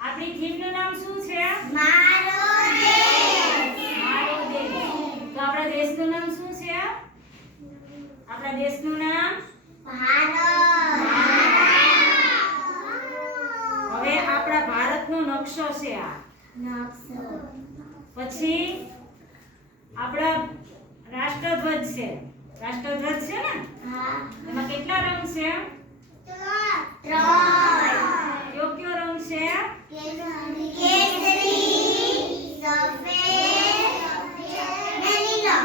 આપણી થીમનું નામ શું છે? મારો દેશ. મારો દેશ. તો આપણા દેશનું નામ શું છે? આપણા દેશનું નામ ભારત. હવે આપણા ભારતનો નકશો છે આ. નકશો. પછી આપણા રાષ્ટ્રધ્વજ છે. રાષ્ટ્રધ્વજ છે ને? હા. એમાં કેટલા રંગ છે? ત્રણ. કયો કયો રંગ છે? કેસરી, સફેદ અને લીલો.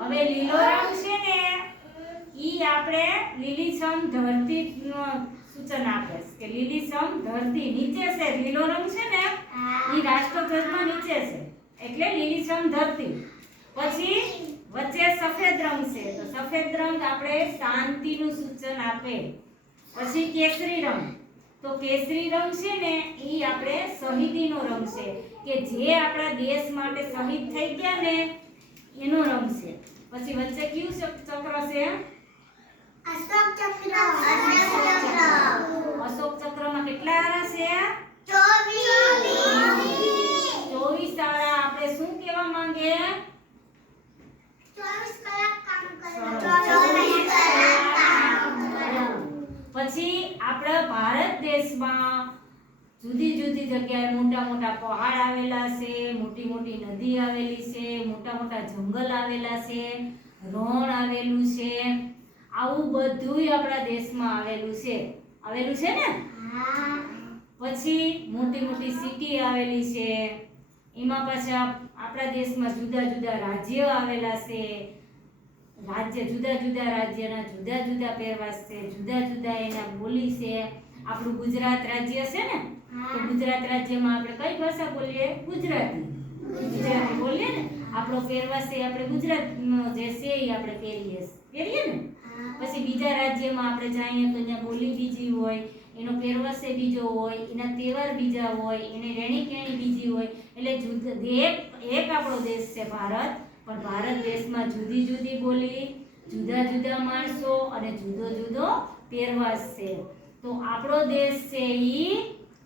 હવે લીલો રંગ છે ને ઈ આપણે લીલીછમ ધરતીનું સૂચન આપે છે કે લીલીછમ ધરતી નીચે છે. લીલો રંગ છે ને ઈ રાષ્ટ્રધ્વજમાં નીચે છે એટલે લીલીછમ ધરતી. પછી વચ્ચે સફેદ રંગ છે તો સફેદ રંગ આપણે શાંતિનું સૂચન આપે. પછી કેસરી રંગ, તો કેસરી રંગ છે ને ઈ આપણે શહીદીનો રંગ છે કે જે આપણા દેશ માટે શહીદ થઈ ગયા ને એનો રંગ છે. પછી વચ્ચે કયું ચક્ર છે? અશોક ચક્ર. અશોક ચક્રમાં કેટલા આરા છે? 24 આરા. આપણે શું કહેવા માંગે? 24 કલાક કામ કરો. પછી આપણા ભારત દેશમાં જુદી જુદી જગ્યાએ મોટા મોટા પહાડ આવેલા છે, મોટી મોટી નદી આવેલી છે, મોટા મોટા જંગલ આવેલા છે, રણ આવેલું છે. આવું બધુંય આપણા દેશમાં આવેલું છે. આવેલું છે ને? પછી મોટી મોટી સિટી આવેલી છે. એમાં પાછા આપણા દેશમાં જુદા જુદા રાજ્યો આવેલા છે. જુદા જુદા રાજ્યના જુદા જુદા પહેરવેશ છે, જુદા જુદા એના બોલી છે. આપણું ગુજરાત રાજ્ય છે ને તો ગુજરાત રાજ્યમાં આપણે કઈ ભાષા બોલીએ? ગુજરાતી. ગુજરાતી બોલીએ ને. આપણો પહેરવેશ છે આપણે ગુજરાતનો જે છે એ આપણે પહેરીએ ને. પછી બીજા રાજ્યમાં આપણે જઈએ તો ત્યાં બોલી બીજી હોય, એનો પહેરવેશ બીજો હોય, એના તહેવાર બીજા હોય, એની રહેણી કહેણી બીજી હોય. એટલે એક આપણો દેશ છે ભારત, પણ ભારત દેશમાં જુદી જુદી બોલી, જુદા જુદા માણસો અને જુદો જુદો પહેરવેશ છે. તો આપણો દેશ છે ઈ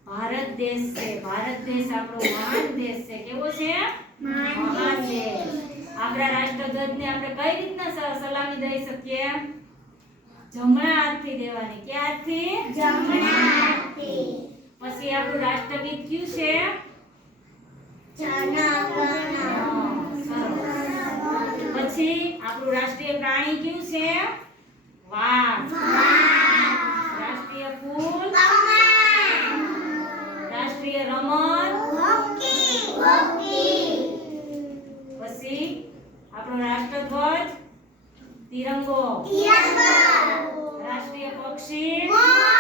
ભારત દેશ છે. ભારત દેશ આપણો મહાન દેશ છે. કેવો છે? મહાન દેશ. આપણા રાષ્ટ્રધ્વજને આપણે કઈ રીતના સલામી દઈ શકીએ? જમણા હાથથી દેવાની. ક્યાં હાથથી? જમણા હાથથી. પછી આપણું રાષ્ટ્રગીત કયું છે? જન ગણ. પછી આપણું રાષ્ટ્રીય પ્રાણી કયું છે? વાઘ. રાષ્ટ્રીય ફૂલ? રાષ્ટ્રીય રમત? હોકી. પછી આપણો રાષ્ટ્રધ્વજ? તિરંગો. તિરંગો. રાષ્ટ્રીય પક્ષી? મોર.